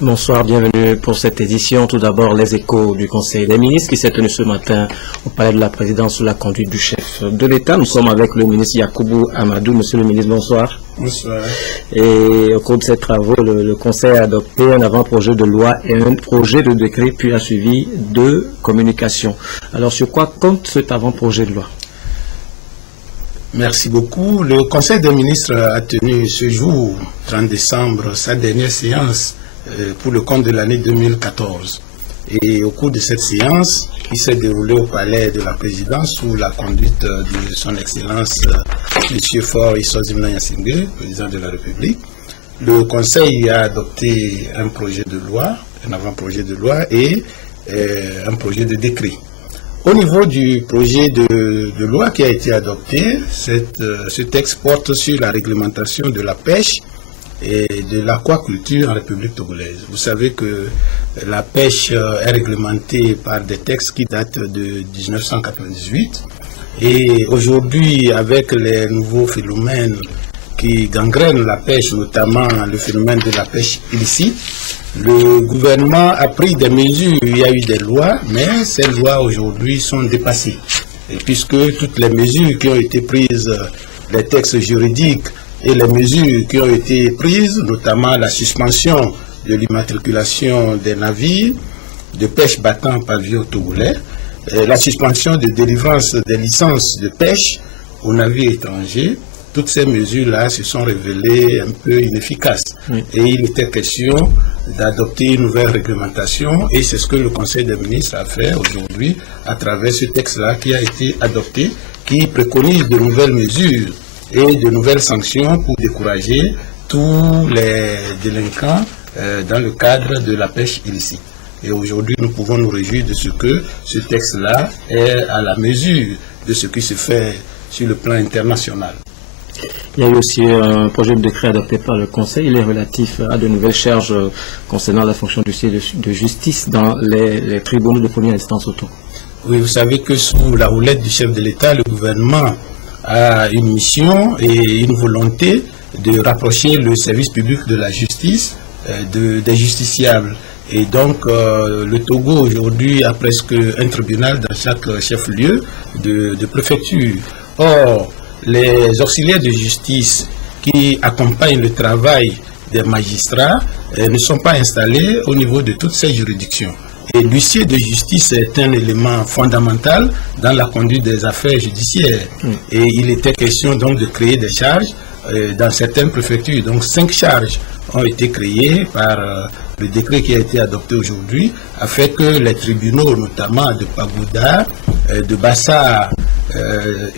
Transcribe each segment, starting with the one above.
Bonsoir, bienvenue pour cette édition. Tout d'abord, les échos du Conseil des ministres qui s'est tenu ce matin au palais de la présidence sous la conduite du chef de l'État. Nous sommes avec le ministre Yacoubou Amadou. Monsieur le ministre, bonsoir. Bonsoir. Et au cours de ces travaux, le Conseil a adopté un avant-projet de loi et un projet de décret, puis a suivi 2 communications. Alors, sur quoi compte cet avant-projet de loi? Merci beaucoup. Le Conseil des ministres a tenu ce jour, 30 décembre, sa dernière séance pour le compte de l'année 2014. Et au cours de cette séance, qui s'est déroulée au palais de la présidence sous la conduite de son Excellence M. Faure Issozimna Yassingbe, président de la République, le Conseil a adopté un projet de loi, un avant-projet de loi et un projet de décret. Au niveau du projet de loi qui a été adopté, ce texte porte sur la réglementation de la pêche et de l'aquaculture en République togolaise. Vous savez que la pêche est réglementée par des textes qui datent de 1998 et aujourd'hui, avec les nouveaux phénomènes qui gangrènent la pêche, notamment le phénomène de la pêche illicite, le gouvernement a pris des mesures. Il y a eu des lois, mais ces lois aujourd'hui sont dépassées. Et puisque toutes les mesures qui ont été prises, les textes juridiques et les mesures qui ont été prises, notamment la suspension de l'immatriculation des navires de pêche battant pavillon togolais, la suspension de délivrance des licences de pêche aux navires étrangers, toutes ces mesures-là se sont révélées un peu inefficaces. Oui. Et il était question d'adopter une nouvelle réglementation et c'est ce que le Conseil des ministres a fait aujourd'hui à travers ce texte-là qui a été adopté, qui préconise de nouvelles mesures et de nouvelles sanctions pour décourager tous les délinquants dans le cadre de la pêche illicite. Et aujourd'hui, nous pouvons nous réjouir de ce que ce texte-là est à la mesure de ce qui se fait sur le plan international. Il y a eu aussi un projet de décret adopté par le Conseil. Il est relatif à de nouvelles charges concernant la fonction de justice dans les tribunaux de première instance auto. Oui, vous savez que sous la houlette du chef de l'État, le gouvernement a une mission et une volonté de rapprocher le service public de la justice des justiciables. Et donc, le Togo aujourd'hui a presque un tribunal dans chaque chef-lieu de préfecture. Or, les auxiliaires de justice qui accompagnent le travail des magistrats ne sont pas installés au niveau de toutes ces juridictions. Et l'huissier de justice est un élément fondamental dans la conduite des affaires judiciaires. Et il était question donc de créer des charges dans certaines préfectures. Donc 5 charges ont été créées par le décret qui a été adopté aujourd'hui, afin que les tribunaux, notamment de Pagoda, de Bassa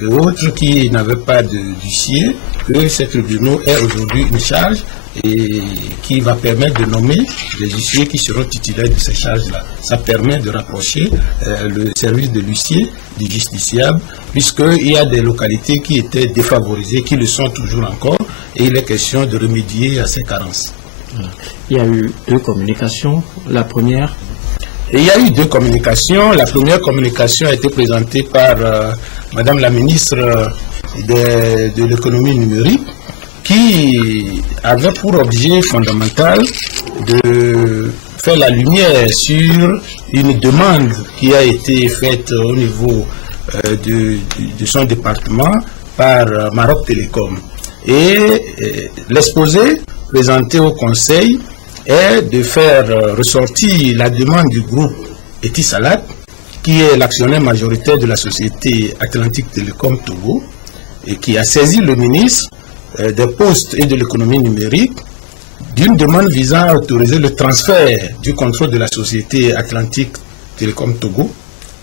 et autres qui n'avaient pas d'huissier, que ces tribunaux aient aujourd'hui une charge et qui va permettre de nommer des huissiers qui seront titulaires de ces charges-là. Ça permet de rapprocher le service de l'huissier du justiciable, puisqu'il y a des localités qui étaient défavorisées, qui le sont toujours encore, et il est question de remédier à ces carences. Il y a eu 2 communications. La première? Il y a eu 2 communications. La première communication a été présentée par Madame la ministre de l'économie numérique, qui avait pour objet fondamental de faire la lumière sur une demande qui a été faite au niveau de son département par Maroc Télécom. Et l'exposé présenté au Conseil est de faire ressortir la demande du groupe Etisalat, qui est l'actionnaire majoritaire de la société Atlantique Télécom Togo, et qui a saisi le ministre des Postes et de l'économie numérique d'une demande visant à autoriser le transfert du contrôle de la société Atlantique Télécom Togo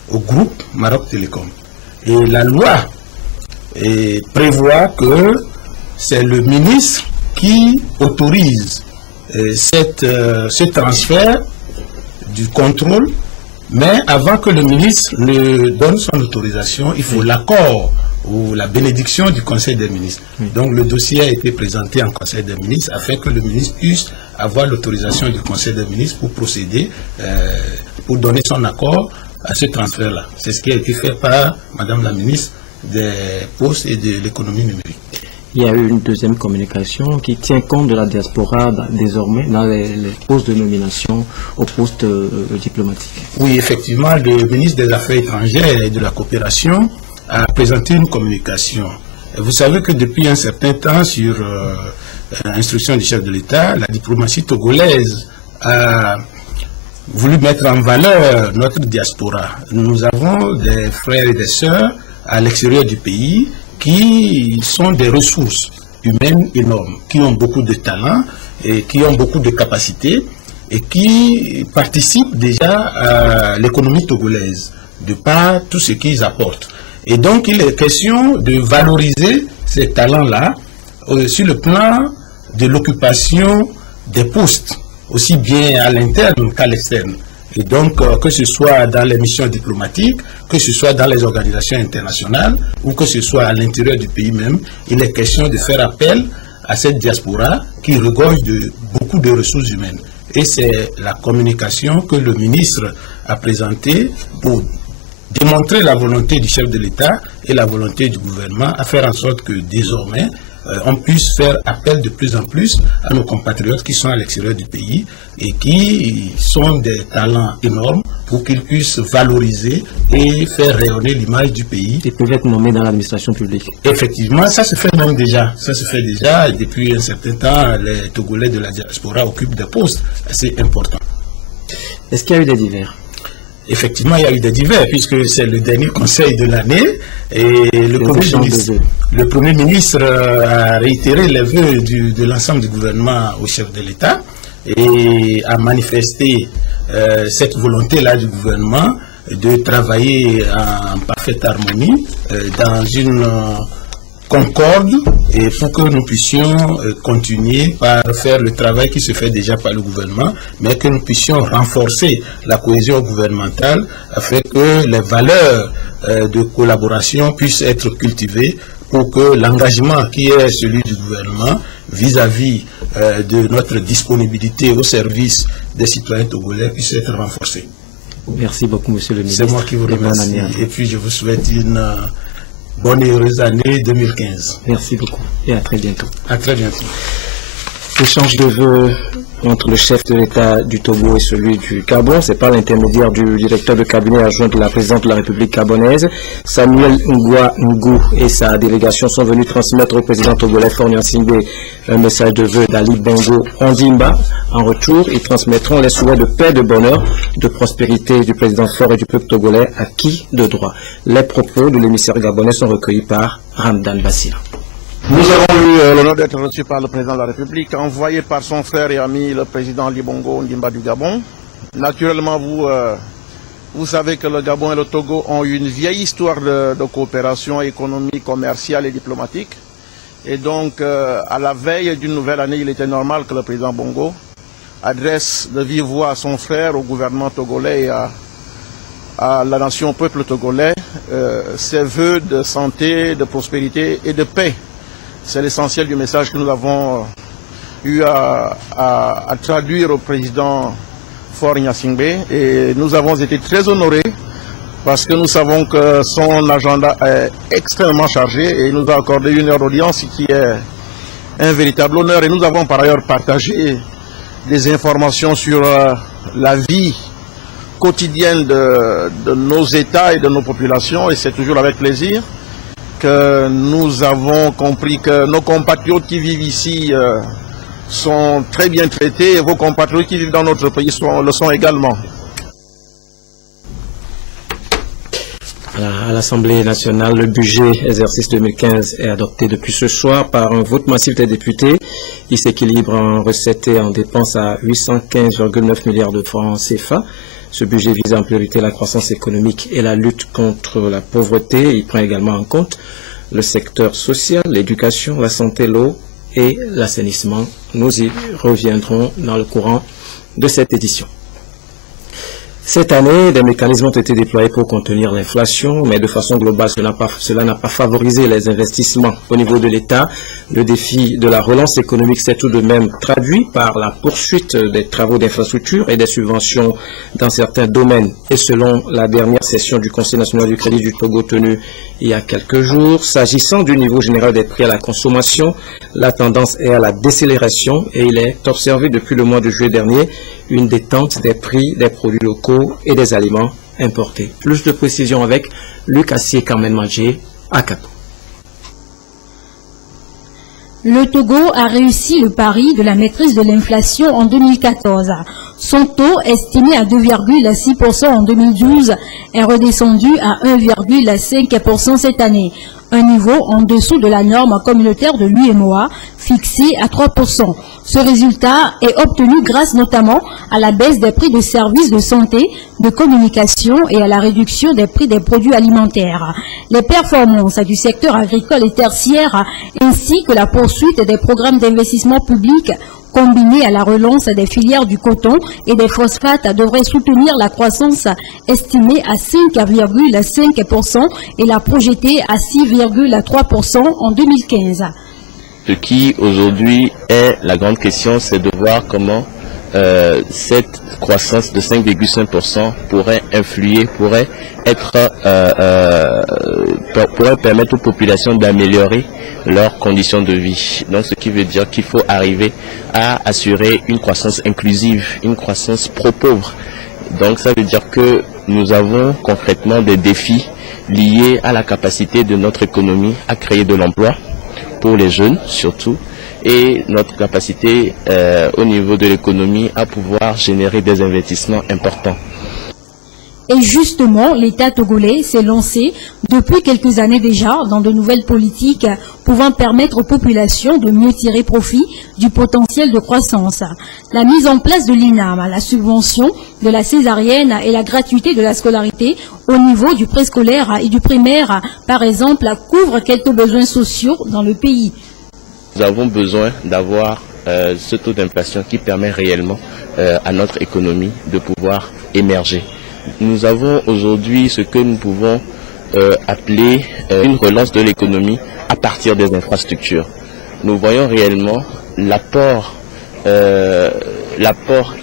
au groupe Maroc Télécom. Et la loi prévoit que c'est le ministre qui autorise ce transfert du contrôle, mais avant que le ministre ne donne son autorisation, il faut l'accord ou la bénédiction du Conseil des ministres. Donc le dossier a été présenté en Conseil des ministres afin que le ministre puisse avoir l'autorisation du Conseil des ministres pour procéder, pour donner son accord à ce transfert-là. C'est ce qui a été fait par Madame la ministre des Postes et de l'économie numérique. Il y a eu une deuxième communication qui tient compte de la diaspora désormais dans les postes de nomination aux postes diplomatiques. Oui, effectivement, le ministre des Affaires étrangères et de la coopération a présenté une communication. Vous savez que depuis un certain temps, sur instruction du chef de l'État, la diplomatie togolaise a voulu mettre en valeur notre diaspora. Nous avons des frères et des sœurs à l'extérieur du pays qui sont des ressources humaines énormes, qui ont beaucoup de talent et qui ont beaucoup de capacités et qui participent déjà à l'économie togolaise de par tout ce qu'ils apportent. Et donc il est question de valoriser ces talents-là sur le plan de l'occupation des postes, aussi bien à l'interne qu'à l'externe. Et donc, que ce soit dans les missions diplomatiques, que ce soit dans les organisations internationales, ou que ce soit à l'intérieur du pays même, il est question de faire appel à cette diaspora qui regorge de beaucoup de ressources humaines. Et c'est la communication que le ministre a présentée pour démontrer la volonté du chef de l'État et la volonté du gouvernement à faire en sorte que désormais, on puisse faire appel de plus en plus à nos compatriotes qui sont à l'extérieur du pays et qui sont des talents énormes pour qu'ils puissent valoriser et faire rayonner l'image du pays. Ils peuvent être nommés dans l'administration publique. Effectivement, ça se fait même déjà. Ça se fait déjà. Et depuis un certain temps, les Togolais de la diaspora occupent des postes assez importants. Est-ce qu'il y a eu des divers? Effectivement, il y a eu des divers, puisque c'est le dernier conseil de l'année et le Premier ministre a réitéré les vœux de l'ensemble du gouvernement au chef de l'État et a manifesté cette volonté-là du gouvernement de travailler en parfaite harmonie dans une concorde et pour que nous puissions continuer par faire le travail qui se fait déjà par le gouvernement, mais que nous puissions renforcer la cohésion gouvernementale afin que les valeurs de collaboration puissent être cultivées pour que l'engagement qui est celui du gouvernement vis-à-vis de notre disponibilité au service des citoyens togolais puisse être renforcé. Merci beaucoup, monsieur le ministre. C'est moi qui vous remercie et puis je vous souhaite une bonne et heureuse année 2015. Merci beaucoup et à très bientôt. À très bientôt. Échange de vœux entre le chef de l'État du Togo et celui du Gabon. C'est par l'intermédiaire du directeur de cabinet adjoint de la présidente de la République gabonaise. Samuel Ngwa Ngou et sa délégation sont venus transmettre au président togolais Faure Gnassingbé un message de vœux d'Ali Bongo Ondimba. En retour, ils transmettront les souhaits de paix, de bonheur, de prospérité du président Faure et du peuple togolais acquis de droit. Les propos de l'émissaire gabonais sont recueillis par Ramdan Bassila. Nous avons eu l'honneur d'être reçus par le président de la République, envoyé par son frère et ami, le président Ali Bongo Ondimba du Gabon. Naturellement, vous savez que le Gabon et le Togo ont eu une vieille histoire de coopération économique, commerciale et diplomatique. Et donc, à la veille d'une nouvelle année, il était normal que le président Bongo adresse de vive voix à son frère, au gouvernement togolais et à la nation, au peuple togolais, ses vœux de santé, de prospérité et de paix. C'est l'essentiel du message que nous avons eu à traduire au président Faure Gnassingbé. Et nous avons été très honorés parce que nous savons que son agenda est extrêmement chargé et il nous a accordé une heure d'audience qui est un véritable honneur. Et nous avons par ailleurs partagé des informations sur la vie quotidienne de nos États et de nos populations, et c'est toujours avec plaisir que nous avons compris que nos compatriotes qui vivent ici sont très bien traités et vos compatriotes qui vivent dans notre pays le sont également. À l'Assemblée nationale, le budget exercice 2015 est adopté depuis ce soir par un vote massif des députés. Il s'équilibre en recettes et en dépenses à 815,9 milliards de francs CFA. Ce budget vise en priorité la croissance économique et la lutte contre la pauvreté. Il prend également en compte le secteur social, l'éducation, la santé, l'eau et l'assainissement. Nous y reviendrons dans le courant de cette édition. Cette année, des mécanismes ont été déployés pour contenir l'inflation, mais de façon globale, cela n'a pas favorisé les investissements au niveau de l'État. Le défi de la relance économique s'est tout de même traduit par la poursuite des travaux d'infrastructure et des subventions dans certains domaines. Et selon la dernière session du Conseil national du crédit du Togo tenue il y a quelques jours, s'agissant du niveau général des prix à la consommation, la tendance est à la décélération et il est observé depuis le mois de juillet dernier une détente des prix des produits locaux et des aliments importés. Plus de précisions avec Luc Assier-Carmen Madjé à Capo. Le Togo a réussi le pari de la maîtrise de l'inflation en 2014. Son taux, estimé à 2,6% en 2012, est redescendu à 1,5% cette année, un niveau en dessous de la norme communautaire de l'UEMOA, fixée à 3%. Ce résultat est obtenu grâce notamment à la baisse des prix de services de santé, de communication et à la réduction des prix des produits alimentaires. Les performances du secteur agricole et tertiaire ainsi que la poursuite des programmes d'investissement public combinés à la relance des filières du coton et des phosphates devraient soutenir la croissance estimée à 5,5% et la projeter à 6,3% en 2015. Ce qui aujourd'hui est la grande question, c'est de voir comment cette croissance de 5,5% pourrait permettre aux populations d'améliorer leurs conditions de vie. Donc ce qui veut dire qu'il faut arriver à assurer une croissance inclusive, une croissance pro-pauvre. Donc ça veut dire que nous avons concrètement des défis liés à la capacité de notre économie à créer de l'emploi pour les jeunes surtout, et notre capacité au niveau de l'économie à pouvoir générer des investissements importants. Et justement, l'État togolais s'est lancé depuis quelques années déjà dans de nouvelles politiques pouvant permettre aux populations de mieux tirer profit du potentiel de croissance. La mise en place de l'INAM, la subvention de la césarienne et la gratuité de la scolarité au niveau du préscolaire et du primaire, par exemple, couvrent quelques besoins sociaux dans le pays. Nous avons besoin d'avoir ce taux d'inflation qui permet réellement à notre économie de pouvoir émerger. Nous avons aujourd'hui ce que nous pouvons appeler une relance de l'économie à partir des infrastructures. Nous voyons réellement l'apport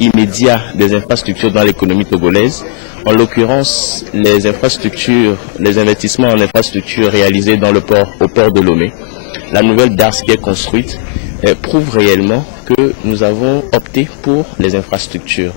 immédiat des infrastructures dans l'économie togolaise. En l'occurrence, les investissements en infrastructures réalisés dans au port de Lomé. La nouvelle DARS qui est construite prouve réellement que nous avons opté pour les infrastructures.